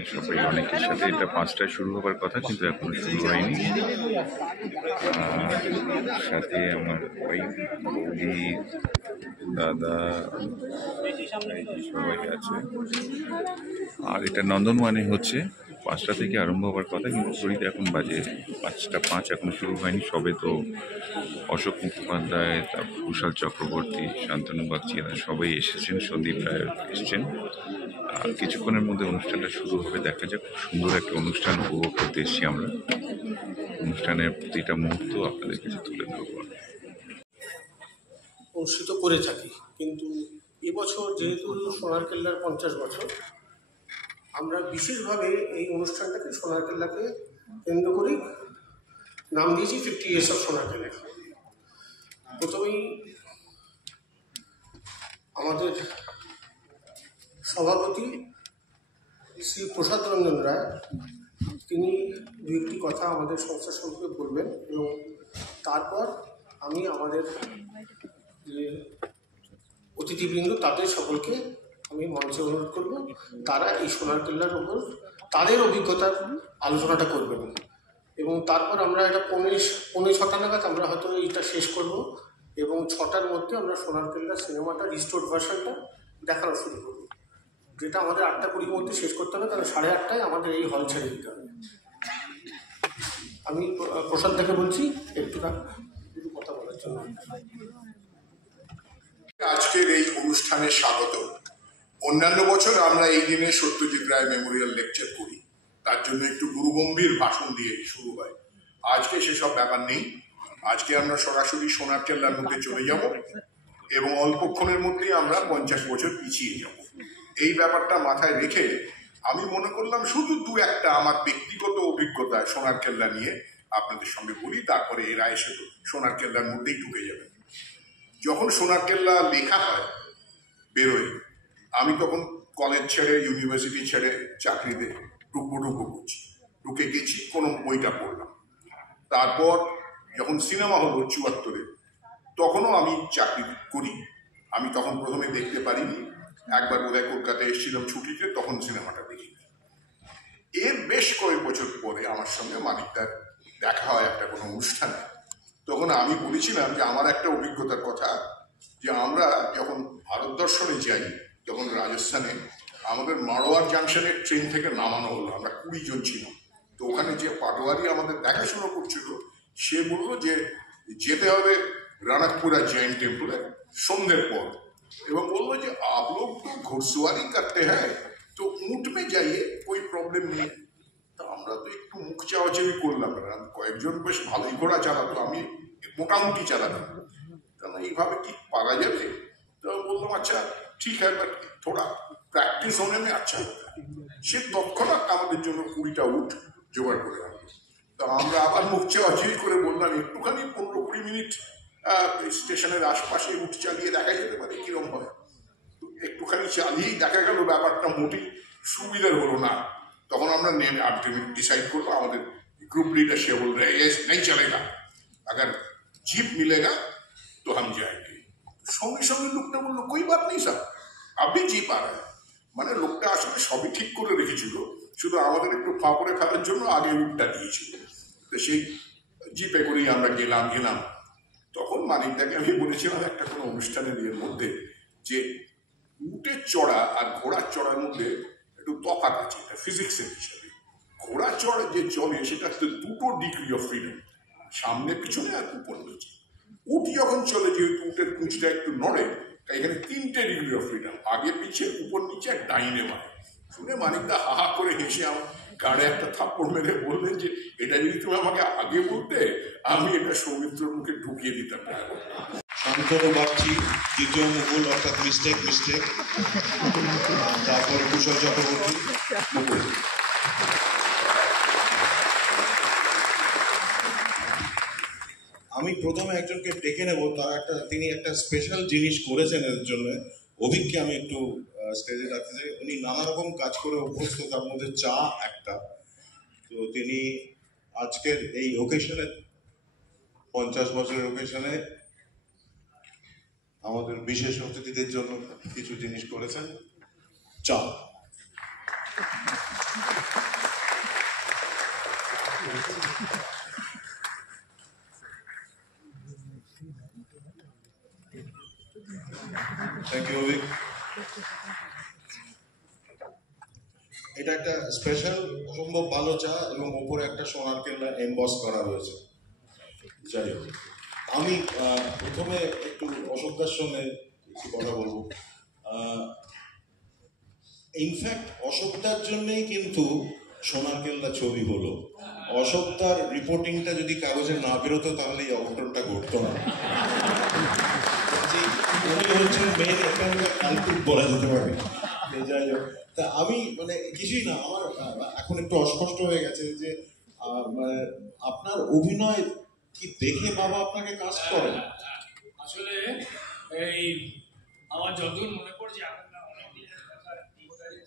এসছে সবাই, অনেকের সাথে। এটা 5টায় শুরু হবার কথা কিন্তু এখনো শুরু হয়নি। সাথে আমার ওয়াইফ, বৌদি, দাদা, সবাই আছে। আর এটা নন্দনওয়ানে হচ্ছে, 5টা থেকে আরম্ভ হবার কথা, কিন্তু ঘড়িতে এখন বাজে 5টা 5, এখনো শুরু হয়নি। সবে তো অশোক মুখোপাধ্যায়, তারপর কুশাল চক্রবর্তী, শান্তনু বাগচি, সবাই এসেছেন, সন্দীপ রায় এসেছেন। আর কিছুক্ষণের মধ্যে অনুষ্ঠানটা শুরু হবে। দেখা যাক, খুব সুন্দর একটা অনুষ্ঠান উপভোগ করতে এসেছি আমরা। অনুষ্ঠানের প্রতিটা মুহূর্ত আপনাদের কাছে তুলে ধরবো। অনুষ্ঠিত করে থাকি, কিন্তু এবছর যেহেতু সোনার কেল্লার 50 বছর, আমরা বিশেষভাবে এই অনুষ্ঠানটাকে সোনার কেল্লাকে কেন্দ্র করেই নাম দিয়েছি 50 years অফ সোনার কেল্লা। প্রথমেই আমাদের সভাপতি শ্রী প্রসাদ রঞ্জন রায়, তিনি দু একটি কথা আমাদের সংস্থা সম্পর্কে বলবেন, এবং তারপর আমি আমাদের যে অতিথিবৃন্দ তাদের সকলকে আমি মঞ্চে অনুরোধ করব, তারা এই সোনার কেল্লার উপর তাদের অভিজ্ঞতার আলোচনাটা করবেন। এবং তারপর আমরা এটা পৌনে 6টা নাগাদ আমরা হয়তো এইটা শেষ করব, এবং 6টার মধ্যে আমরা সোনার কেল্লা সিনেমাটা রিস্টোর্ড ভার্সনটা দেখানো শুরু করব, যেটা আমাদের 8টা 20 মধ্যে শেষ করতে হবে, কারণ 8:30টায় আমাদের এই হল ছেড়ে দিতে হবে। আমি প্রসাদ দাকে বলছি একটু কথা বলার জন্য। আজকের এই অনুষ্ঠানে স্বাগত। অন্যান্য বছর আমরা এই দিনে সত্যজিৎ রায় মেমোরিয়াল লেকচার করি, তার জন্য একটু গুরুগম্ভীর ভাষণ দিয়ে শুরু হয়। আজকে সেসব ব্যাপার নেই। আজকে আমরা সরাসরি সোনার কেল্লার মধ্যে চলে যাব, এবং অল্পক্ষণের মধ্যেই আমরা 50 বছর পিছিয়ে যাব। এই ব্যাপারটা মাথায় রেখে আমি মনে করলাম শুধু দু একটা আমার ব্যক্তিগত অভিজ্ঞতা সোনার কেল্লা নিয়ে আপনাদের সঙ্গে বলি, তারপরে এরা এসে সোনার কেল্লার মধ্যেই ঢুকে যাবেন। যখন সোনার কেল্লা লেখা হয়, বেরোয়, আমি তখন কলেজ ছেড়ে, ইউনিভার্সিটি ছেড়ে চাকরিতে ঢুকবো করছি, ঢুকে গেছি, কোনো বইটা পড়লাম। তারপর যখন সিনেমা হলো 74-এ, তখনও আমি চাকরি করি। আমি তখন প্রথমে দেখতে পারিনি, একবার বোধহয় কলকাতায় এসেছিলাম ছুটিতে, তখন সিনেমাটা দেখি। এর বেশ কয়েক বছর পরে আমার সঙ্গে মানিকদার দেখা হয় একটা কোনো অনুষ্ঠানে। তখন আমি বলেছিলাম যে আমার একটা অভিজ্ঞতার কথা, যে আমরা যখন ভারত দর্শনে যাই, যখন রাজস্থানে, আমাদের মারোয়ার জাংশনের ট্রেন থেকে নামানো হলো, আমরা 20 জন ছিলাম। তো ওখানে যে পাটোয়ারি আমাদের দেখাশোনা করছিল, সে বললো যে যেতে হবে রানাকপুরা জৈন টেম্পলে সন্ধ্যের পর, এবং বললো যে आप लोग तो घुड़सवारी करते हैं तो ऊँट में जाइए, कोई प्रॉब्लम नहीं। তা আমরা তো একটু মুখ চাওয়াচাওয়ি করলাম, কয়েকজন বেশ ভালোই ঘোড়া চালাতো, আমি মোটামুটি চালাতাম, কারণ এইভাবে কি পারা যাবে? তো বললাম আচ্ছা ঠিক আছে, বাট থোড়া প্র্যাকটিস হোনে মে আচ্ছা। সে তৎক্ষণাৎ আমাদের জন্য 20টা উট জোগাড় করে আনলো। তো আমরা আবার মুখ চাওয়াচাওয়ি করে বললাম একটুখানি 15-20 মিনিট স্টেশনের আশপাশে উট চালিয়ে দেখা যেতে পারে কিরম হয়। তো একটুখানি চালিয়েই দেখা গেল ব্যাপারটা মোটেই সুবিধার হলো না। তখন আমরা ডিসাইড করলো, আমাদের ग्रुप लीडर से बोल रहे ये नहीं चलेगा, अगर जीप मिलेगा तो हम जाएंगे। সঙ্গে সঙ্গে লোকটা বললো कोई बात नहीं স্যার, আপনি জিপ आ रहा है। মানে লোকটা আসলে সবই ঠিক করে রেখেছিল, শুধু আমাদের একটু ফাঁপড়ে ফেলার জন্য আগে উটটা দিয়েছিল। তো সেই জিপে করেই আমরা গেলাম। তখন মানিকদাকে আমি বলেছিলাম একটা কোনো অনুষ্ঠানের ইয়ের মধ্যে, যে উটের চড়া আর ঘোড়ার চড়ার মধ্যে একটু তফাৎ আছে, এটা ফিজিক্সের হিসাবে। ঘোড়া চড়ে যে চলে সেটা হচ্ছে 2টো ডিগ্রি অফ ফ্রিডম, সামনে পিছনে আর উপর নিচে। উট যখন চলে, যেহেতু উটের পুঁচটা একটু নড়ে, তাই এখানে 3টে ডিগ্রি অফ ফ্রিডম, আগে পিছিয়ে, উপর নিচে, আর ডাইনে বামে। শুনে মানিকদা হাহা করে হেসে আমার গাড়ে একটা থাপ্পড় মেরে বললেন যে এটা যদি তুমি আমাকে আগে বলতে, আমি এটা সৌমিত্রর মুখে ঢুকিয়ে দিতাম। শান্তনু বাগচি, দ্বিতীয় মুকুল, অর্থাৎ মিস্টেক। তারপরে কুশল চক্রবর্তী, মুকুল। আমি প্রথমে একজনকে ডেকে নেব, তিনি একটা স্পেশাল জিনিস করেছেন এর জন্য। অভিককে আমি একটু স্টেজে রাখতে চাই। উনি নানা রকম কাজ করে অভ্যস্ত, তার মধ্যে চা একটা। তো তিনি আজকের এই ওকেশনে, 50 বছরের ওকেশনে আমাদের বিশেষ অতিথিদের জন্য কিছু জিনিস করেছেন। চা। Thank you Abhik. এটা একটা স্পেশাল অসম্ভব ভালো চা এবং ওপরে একটা সোনার কেল্লা এমবস করা রয়েছে। যাই হোক, আমি প্রথমে একটু অশোকদার সঙ্গে কিছু কথা বলবো। ইনফ্যাক্ট অশোকদার জন্যই কিন্তু সোনার কেল্লা ছবি হলো। অশোকদার রিপোর্টিংটা যদি কাগজে না বেরোতো তাহলে এই অঘটনটা ঘটতো না। উনি হচ্ছেন মেন এখানকার কালপিট বলা যেতে পারে। যাই হোক, তা আমি মানে কিছুই না, আমার এখন একটু অস্পষ্ট হয়ে গেছে যে মানে আপনার অভিনয় কি দেখে বাবা আপনাকে কাস্ট করেন? আসলে এই আমার যতদূর মনে পড়ছে এখন না, অনেক দিনের কথা, 3 তারিখ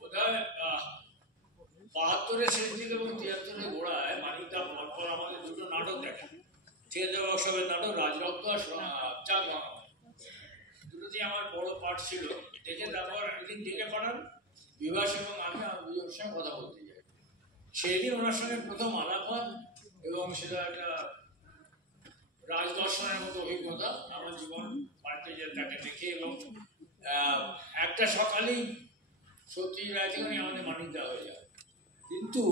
বোধহয় 72-এর শেষ দিকে এবং 73-এর গোড়ায় মানিকদা পরপর আমাদের দুটো নাটক দেখেন, থিয়েটার ওয়ার্কশপের নাটক রাজরক্ত আর চাঁদ ভাঙা। দুটোতেই আমার বড় পার্ট ছিল। দেখে তারপর একদিন ডেকে পাঠান বিভাস এবং আমি দুজনের সঙ্গে কথা বলতে যাই। সেই দিন ওনার সঙ্গে প্রথম আলাপ হয় এবং সেটা একটা রাজদর্শনের মতো অভিজ্ঞতা আমার জীবন বাড়িতে যে তাকে দেখে। এবং একটা সকালেই সত্যি রাজনীতি আমাদের মানিক দেওয়া হয়ে যায়, কিন্তু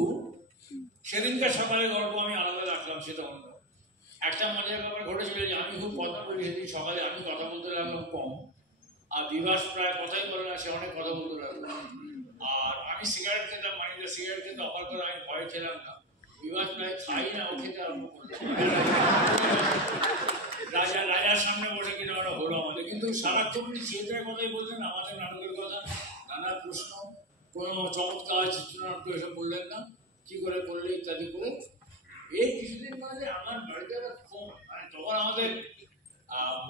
সেদিনকার সকালে গল্প আমি আলাদা রাখলাম, সেটা অন্য একটা মজার ব্যাপার ঘটেছিল যে আমি খুব কথা বলি। সেদিন সকালে আমি কথা বলতে লাগলাম কম, আর বিভাস প্রায় কথাই বলে না, সে অনেক কথা বলতে লাগলো। আর আমি সিগারেট খেতাম, মানিকদা সিগারেট খেতে অফার করে, আমি ভয় খেলাম না। বিভাস প্রায় খাই না, ও খেতে আরম্ভ করলো। রাজার সামনে বসে কিনা ওরা হলো আমাদের, কিন্তু সারাক্ষণ থিয়েটারের কথাই বললেন, আমাদের নাটকের কথা, নানা প্রশ্ন, কোনো চমৎকার চিত্রনাট্য এসব বললেন না, কি করে করলে ইত্যাদি করে। এই কিছুদিন মানে আমার বাড়িতে একটা ফোন, মানে তখন আমাদের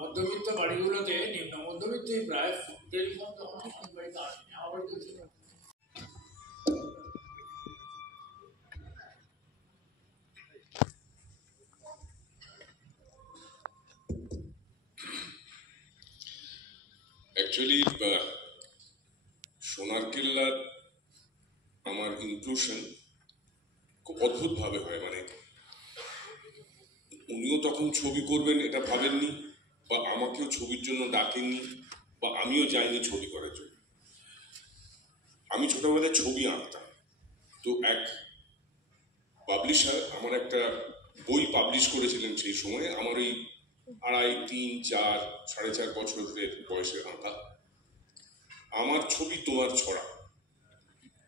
মধ্যবিত্ত বাড়িগুলোতে, নিম্ন মধ্যবিত্তই প্রায়, টেলিফোন তখন অনেক বাড়িতে আসেনি, আমার বাড়িতে ছিল। অ্যাকচুয়ালি সোনার কেল্লার আমার ইনক্লুশন খুব অদ্ভুতভাবে হয়। মানে উনিও তখন ছবি করবেন এটা ভাবেননি, বা আমাকেও ছবির জন্য ডাকেননি, বা আমিও যাইনি ছবি করার জন্য। আমি ছোটবেলায় ছবি আঁকতাম। তো এক পাবলিশার আমার একটা বই পাবলিশ করেছিলেন সেই সময়ে, আমার এই 2.5, 3, 4, 4.5 বছরের বয়সের আঁকা। আমার ছবি তোমার ছড়া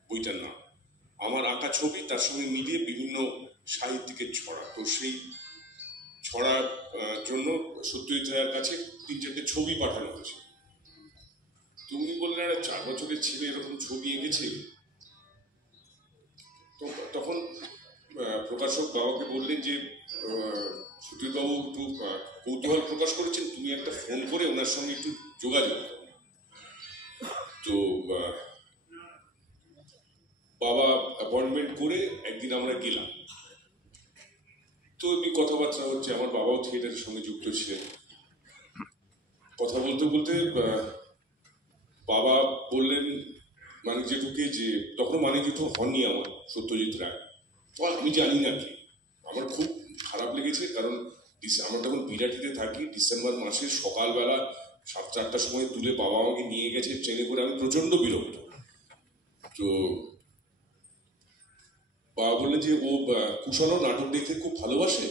বইটার নাম। আমার আঁকা ছবি তার সঙ্গে মিলিয়ে বিভিন্ন সাহিত্যিকের ছড়া। তো সেই ছড়ার জন্য সত্যজিৎ রায়ের কাছে 3-4টে ছবি পাঠানো হয়েছে। তুমি বললেন একটা 4 বছরের ছেলে এরকম ছবি এঁকেছে। তো তখন প্রকাশক বাবাকে বললেন যে সত্যজিৎবাবু একটু কৌতূহল প্রকাশ করেছেন, তুমি একটা ফোন করে ওনার সঙ্গে একটু যোগাযোগ করো। তো বাবা অ্যাপয়েন্টমেন্ট করে একদিন আমরা গেলাম। তো এমনি কথাবার্তা হচ্ছে, আমার বাবাও থিয়েটারের সঙ্গে যুক্ত ছিলেন। কথা বলতে বলতে বাবা বললেন মানিক জেঠুকে, যে তখন মানিক জেঠু হননি আমার, সত্যজিৎ রায়। আমি জানি না কি, আমার খুব খারাপ লেগেছে, কারণ আমরা তখন বিরাটিতে থাকি। ডিসেম্বর মাসের সকালবেলা 7-8টার সময় তুলে বাবা আমাকে নিয়ে গেছে ট্রেনে করে, আমি প্রচন্ড বিরক্ত। তো বাবা বললেন যে ও কুশলও নাটক দেখতে খুব ভালোবাসে।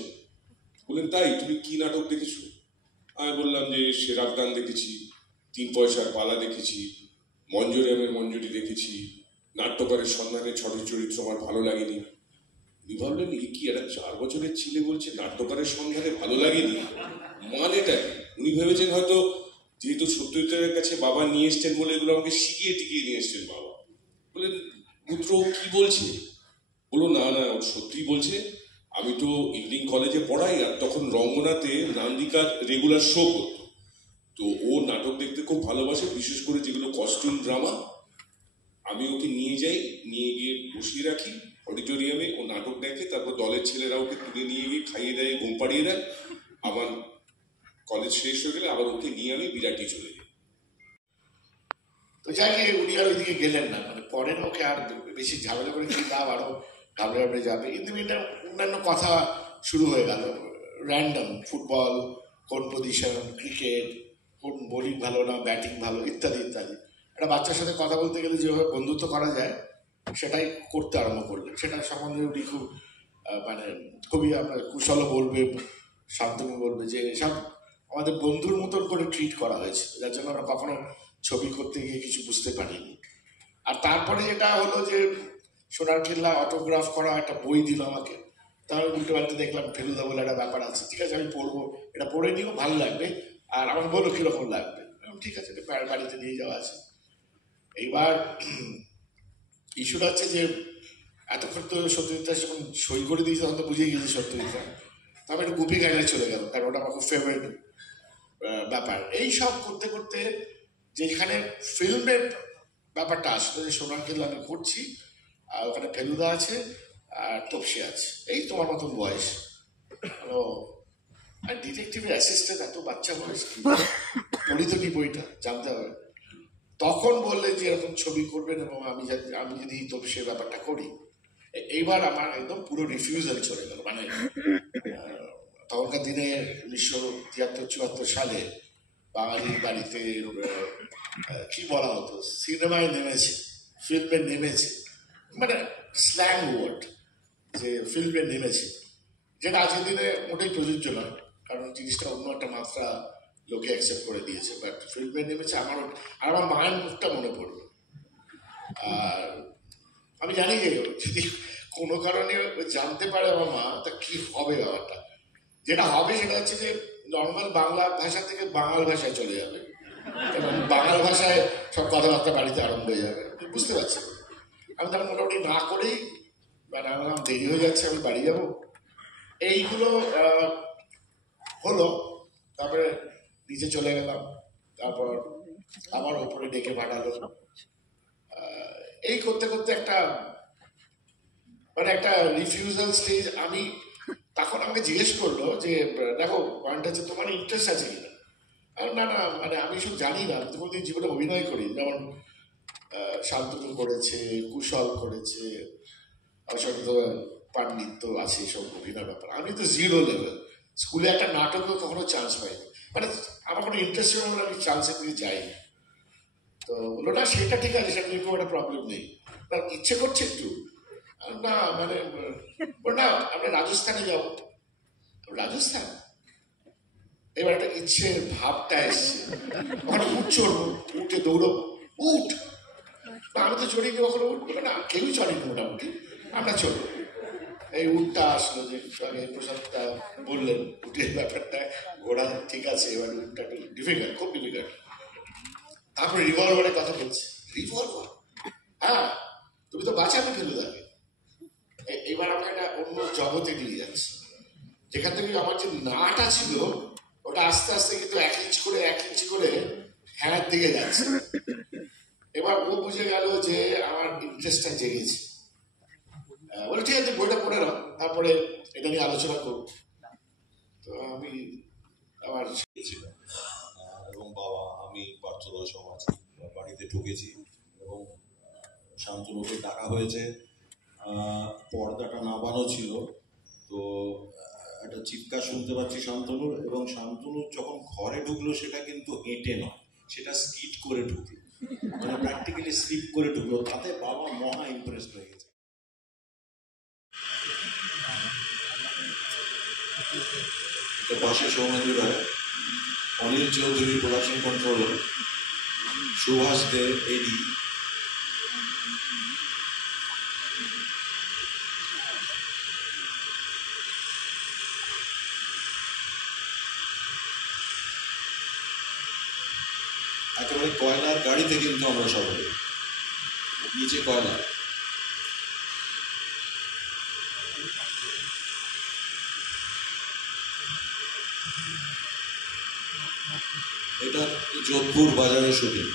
বললেন তাই, তুমি কি নাটক দেখেছো? আমি বললাম যে সেরাফ গান দেখেছি, 3 পয়সার পালা দেখেছি, মঞ্জুরিয়ামের মঞ্জুরি দেখেছি, নাট্যকারের সন্ধানে ছটের চরিত্র আমার ভালো লাগেনি। উনি ভাবলেন এই কি একটা 4 বছরের ছেলে বলছে নাট্যকারের সন্ধানে ভালো লাগেনি, মানেটা কি? উনি ভেবেছেন হয়তো যেহেতু সত্যজিতের কাছে বাবা নিয়ে এসছেন বলে এগুলো আমাকে শিখিয়ে টিকিয়ে নিয়ে এসছেন বাবা। বললেন পুত্র কি বলছে? বললো না না, সত্যিই বলছে। আমি তো ইভিনিং কলেজে পড়াই, আর তখন রঙ্গনাতে নান্দিকার রেগুলার শো করতো। তো ও নাটক দেখতে খুব ভালোবাসে, বিশেষ করে যেগুলো কস্টিউম ড্রামা। আমি ওকে নিয়ে যাই, নিয়ে গিয়ে বসিয়ে রাখি অডিটোরিয়ামে, ও নাটক দেখে, তারপর দলের ছেলেরা ওকে তুলে নিয়ে গিয়ে খাইয়ে দেয়, ঘুম পাড়িয়ে দেয়। আবার কলেজ শেষ হয়ে গেলে আবার ওকে নিয়ে আমি বিরাটি চলে যাই। তো যাই উনি আর ওইদিকে গেলেন না, মানে পরের ওকে আর বেশি ঝামেলা করে কি লাভ, আরো ঘাবড়ে যাবে। কিন্তু এটা অন্যান্য কথা শুরু হয়ে গেল, র্যান্ডম ফুটবল, কোন পজিশন, ক্রিকেট, কোন বোলিং ভালো না ব্যাটিং ভালো ইত্যাদি ইত্যাদি। একটা বাচ্চার সাথে কথা বলতে গেলে যেভাবে বন্ধুত্ব করা যায় সেটাই করতে আরম্ভ করলেন। সেটা সম্বন্ধে উনি খুব মানে খুবই আপনার কুশলও বলবে, শান্তনু বলবে যে সব আমাদের বন্ধুর মতন করে ট্রিট করা হয়েছে, যার জন্য আমরা কখনো ছবি করতে গিয়ে কিছু বুঝতে পারিনি। আর তারপরে যেটা হলো যে সোনার কেল্লা অটোগ্রাফ করা একটা বই দিল আমাকে, তাহলে উল্টো পাল্টে দেখলাম ফেলুদা বলে একটা ব্যাপার আছে, ঠিক আছে আমি পড়বো, এটা পড়ে নিও ভালো লাগবে, আর আমার বলো কিরকম লাগবে। ঠিক আছে, এটা বাড়িতে নিয়ে যাওয়া আছে। এইবার ইস্যুটা হচ্ছে যে এতক্ষণ তো সত্যজিৎ যখন সই করে দিয়েছে তখন তো বুঝে গিয়েছে সত্যজিৎ, তবে একটা গুপি গাইলে চলে গেল, কারণ ওটা আমার খুব ফেভারিট ব্যাপার। এই সব করতে করতে যেখানে ফিল্মের ব্যাপারটা আসলো যে সোনার কেল্লা আমি করছি, আর ওখানে ফেলুদা আছে আর তপসি আছে, এই তোমার মতন বয়স, আর ডিটেকটিভের অ্যাসিস্ট্যান্ট এত বাচ্চা বয়স, পড়ি তো কি বইটা জানতে হবে। তখন বললেন যে এরকম ছবি করবেন এবং আমি যদি তপসির ব্যাপারটা করি, এইবার আমার একদম পুরো রিফিউজাল চলে গেল। মানে তখনকার দিনে 1973-74 সালে বাঙালির বাড়িতে কি বলা হতো, সিনেমায় নেমেছে, ফিল্মে নেমেছে, মানে স্ল্যাং ওয়ার্ড যে ফিল্মে নেমেছে, যেটা আজকের দিনে মোটেই প্রযোজ্য নয়, কারণ জিনিসটা অন্য একটা মাত্রা লোকে অ্যাকসেপ্ট করে দিয়েছে। বাট ফিল্মে নেমেছে আমার মায়ের মুখটা মনে পড়লো। আর আমি জানি যে যদি কোনো কারণে জানতে পারে আমার মা, তা কি হবে ব্যাপারটা, যেটা হবে সেটা হচ্ছে যে নর্মাল বাংলা ভাষা থেকে বাঙাল ভাষায় চলে যাবে এবং বাঙাল ভাষায় সব কথাবার্তা বাড়িতে আরম্ভ হয়ে যাবে, বুঝতে পারছি। আমি তখন মোটামুটি না করেই মানে আমার দেরি হয়ে যাচ্ছে, আমি বাড়ি যাবো, এইগুলো হলো। তারপরে নিচে চলে গেলাম, তারপর আমার ওপরে ডেকে পাঠালো, এই করতে করতে একটা মানে একটা রিফিউজাল স্টেজ। আমি তখন আমাকে জিজ্ঞেস করলো যে দেখো পয়েন্ট হচ্ছে তোমার ইন্টারেস্ট আছে কিনা। না না মানে আমি সব জানি না, আমি তো কোনোদিন জীবনে অভিনয় করি, যেমন শান্তনু করেছে, কুশল করেছে, পাণ্ডিত্য আছে সব অভিনয় ব্যাপার, আমি তো জিরো লেভেল, স্কুলে একটা নাটকেও কখনো চান্স পাইনি, মানে আমার কোনো ইন্টারেস্ট ছিল না, আমি চান্সের দিকে যাইনি। তো বললো না সেটা ঠিক আছে, সেটা নিয়ে কোনো একটা প্রবলেম নেই, ইচ্ছে করছে একটু, না মানে না আমরা রাজস্থানে যাবো। রাজস্থান, এবার একটা ইচ্ছের ভাবটা এসছে, ওখানে উঠ চড়বো, উঠে দৌড়বো, উঠ, আমি তো চড়িনি কখনো, উঠবো না, কেউই চড়িনি মোটামুটি, আমরা চলবো। এই উঠটা আসলো, যে আগে প্রসাদটা বললেন উঠের ব্যাপারটা, ঘোড়া ঠিক আছে, এবার উঠটা ডিফিকাল্ট, খুব ডিফিকাল্ট। তারপরে রিভলভারের কথা বলছে, রিভলভার, হ্যাঁ তুমি তো বাঁচাবে ফেলে যাবে। এবার আমরা একটা অন্য জগতে নিয়ে যাচ্ছি, যেখান থেকে আমার যে নাটা ছিল ওটা আস্তে আস্তে কিন্তু 1 ইঞ্চ করে হ্যাঁড়ার দিকে যাচ্ছে। এবার ও বুঝে গেল যে আমার ইন্টারেস্টটা জেগেছে, বলে ঠিক আছে বইটা পড়ে নাও, তারপরে এটা নিয়ে আলোচনা করব। তো আমি আমার এবং বাবা, আমি পার্থদা সব আছি, বাড়িতে ঢুকেছি এবং শান্তনুকে ডাকা হয়েছে। পর্দাটা নামানো ছিল, তো একটা চিৎকার শুনতে পাচ্ছি শান্তনুর, এবং শান্তনু যখন ঘরে ঢুকলো সেটা কিন্তু হেঁটে নয়, সেটা স্কিট করে ঢুকলো, মানে প্র্যাকটিক্যালি স্লিপ করে ঢুকলো, তাতে বাবা মহা ইমপ্রেসড হয়ে গেছে। পাশে সৌমেন্দ্র রায়, অনিল চৌধুরী প্রোডাকশন কন্ট্রোলার, সুভাষ দে এডি, একেবারে কয়লার গাড়িতে কিন্তু আমরা সবাই নিচে কয়লা। এটা যোধপুর বাজারে শুটিং,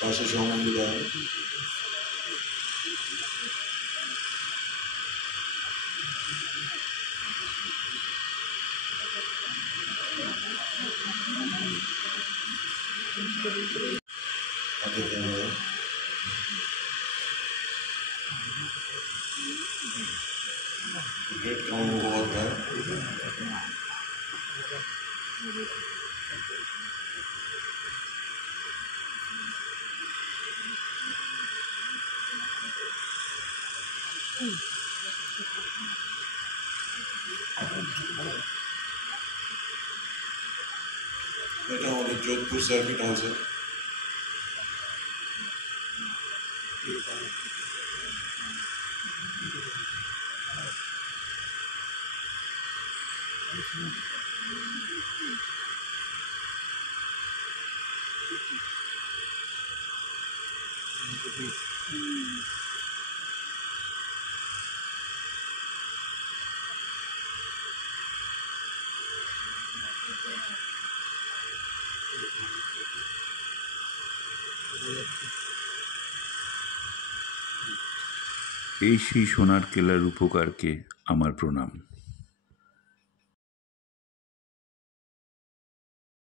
পাশে সৌমেন্দ্র রায়, গ্রেট কামু মুখোপাধ্যায়, এটা আমাদের যোধপুর সার্কিট হাউসে। এই সেই সোনার কেল্লার উপকারকে আমার প্রণাম।